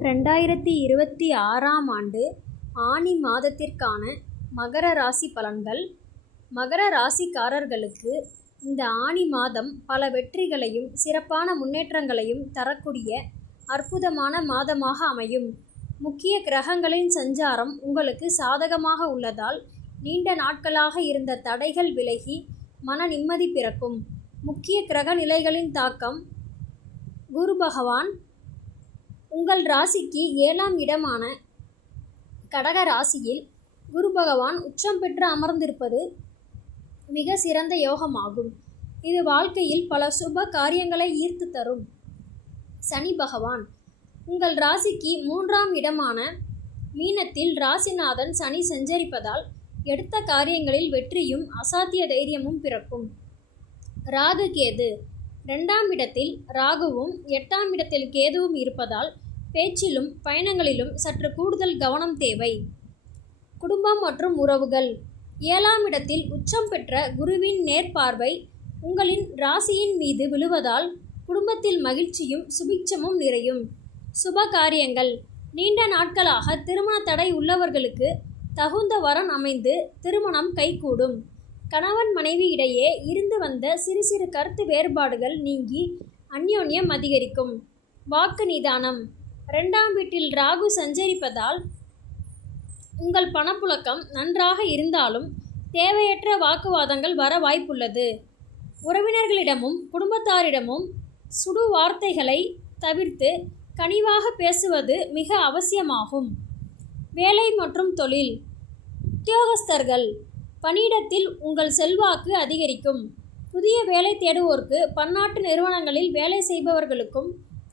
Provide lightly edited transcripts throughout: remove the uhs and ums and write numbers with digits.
2026ஆம் ஆண்டு ஆனி மாதத்திற்கான மகர ராசி பலன்கள். மகர ராசிக்காரர்களுக்கு இந்த ஆனி மாதம் பல வெற்றிகளையும் சிறப்பான முன்னேற்றங்களையும் தரக்கூடிய அற்புதமான மாதமாக அமையும். முக்கிய கிரகங்களின் சஞ்சாரம் உங்களுக்கு சாதகமாக உள்ளதால் நீண்ட நாட்களாக இருந்த தடைகள் விலகி மன நிம்மதி பிறக்கும். முக்கிய கிரக நிலைகளின் தாக்கம். குரு பகவான் உங்கள் ராசிக்கு 7ஆம் இடமான கடக ராசியில் குரு பகவான் உச்சம் பெற்று அமர்ந்திருப்பது மிக சிறந்த யோகமாகும். இது வாழ்க்கையில் பல சுப காரியங்களை ஈர்த்து தரும். சனி பகவான் உங்கள் ராசிக்கு 3ஆம் இடமான மீனத்தில் ராசிநாதன் சனி சஞ்சரிப்பதால் எடுத்த காரியங்களில் வெற்றியும் அசாத்திய தைரியமும் பிறக்கும். ராகு கேது 2ஆம் இடத்தில் ராகுவும் 8ஆம் இடத்தில் கேதுவும் இருப்பதால் பேச்சிலும் பயணங்களிலும் சற்று கூடுதல் கவனம் தேவை. குடும்பம் மற்றும் உறவுகள். 7ஆம் இடத்தில் உச்சம் பெற்ற குருவின் நேர்பார்வை உங்களின் ராசியின் மீது விழுவதால் குடும்பத்தில் மகிழ்ச்சியும் சுபிட்சமும் நிறையும். சுப காரியங்கள். நீண்ட நாட்களாக திருமண தடை உள்ளவர்களுக்கு தகுந்த வரன் அமைந்து திருமணம் கைகூடும். கணவன் மனைவி இடையே இருந்து வந்த சிறு சிறு கருத்து வேறுபாடுகள் நீங்கி அந்யோன்யம் அதிகரிக்கும். வாக்கு நிதானம். 2ஆம் வீட்டில் ராகு சஞ்சரிப்பதால் உங்கள் பணப்புழக்கம் நன்றாக இருந்தாலும் தேவையற்ற வாக்குவாதங்கள் வர வாய்ப்புள்ளது. உறவினர்களிடமும் குடும்பத்தாரிடமும் சுடு வார்த்தைகளை தவிர்த்து கனிவாக பேசுவது மிக அவசியமாகும். வேலை மற்றும் தொழில். உத்தியோகஸ்தர்கள் பணியிடத்தில் உங்கள் செல்வாக்கு அதிகரிக்கும். புதிய வேலை தேடுவோருக்கு பன்னாட்டு நிறுவனங்களில் வேலை செய்பவர்களுக்கும்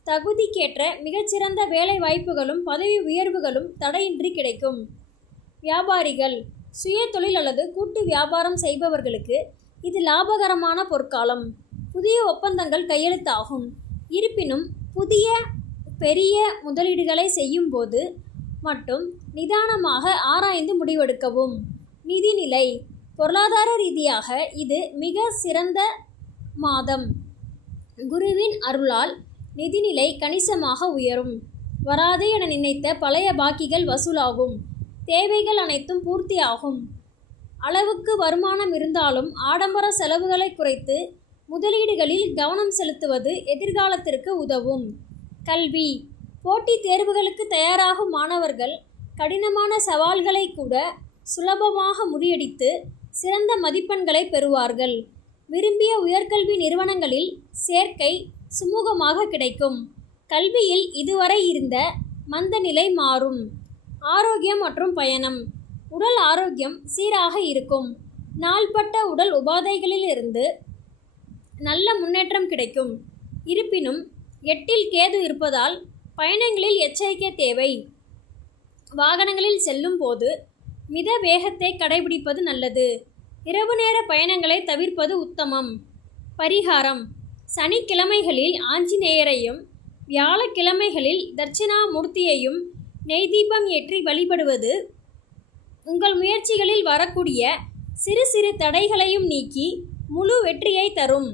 தகுதிக்கேற்ற மிகச்சிறந்த வேலை வாய்ப்புகளும் பதவி உயர்வுகளும் தடையின்றி கிடைக்கும். வியாபாரிகள் சுய தொழில் அல்லது கூட்டு வியாபாரம் செய்பவர்களுக்கு இது லாபகரமான பொற்காலம். புதிய ஒப்பந்தங்கள் கையெழுத்தாகும். இருப்பினும் புதிய பெரிய முதலீடுகளை செய்யும் போது மட்டும் நிதானமாக ஆராய்ந்து முடிவெடுக்கவும். நிதிநிலை. பொருளாதார ரீதியாக இது மிக சிறந்த மாதம். குருவின் அருளால் நிதிநிலை கணிசமாக உயரும். வராது என நினைத்த பழைய பாக்கிகள் வசூலாகும். தேவைகள் அனைத்தும் பூர்த்தியாகும். அளவுக்கு வருமானம் இருந்தாலும் ஆடம்பர செலவுகளை குறைத்து முதலீடுகளில் கவனம் செலுத்துவது எதிர்காலத்திற்கு உதவும். கல்வி. போட்டித் தேர்வுகளுக்கு தயாராகும் மாணவர்கள் கடினமான சவால்களை கூட சுலபமாக முறியடித்து சிறந்த மதிப்பெண்களை பெறுவார்கள். விரும்பிய உயர்கல்வி நிறுவனங்களில் சேர்க்கை சுமூகமாக கிடைக்கும். கல்வியில் இதுவரை இருந்த மந்த நிலை மாறும். ஆரோக்கியம் மற்றும் பயணம். உடல் ஆரோக்கியம் சீராக இருக்கும். நாள்பட்ட உடல் உபாதைகளிலிருந்து நல்ல முன்னேற்றம் கிடைக்கும். இருப்பினும் 8இல் கேது இருப்பதால் பயணங்களில் எச்சரிக்கை தேவை. வாகனங்களில் செல்லும் போது மித வேகத்தை கடைபிடிப்பது நல்லது. இரவு நேர பயணங்களை தவிர்ப்பது உத்தமம். பரிகாரம். சனிக்கிழமைகளில் ஆஞ்சநேயரையும் வியாழக்கிழமைகளில் தட்சிணாமூர்த்தியையும் நெய் தீபம் ஏற்றி வழிபடுவது உங்கள் முயற்சிகளில் வரக்கூடிய சிறு சிறு தடைகளையும் நீக்கி முழு வெற்றியை தரும்.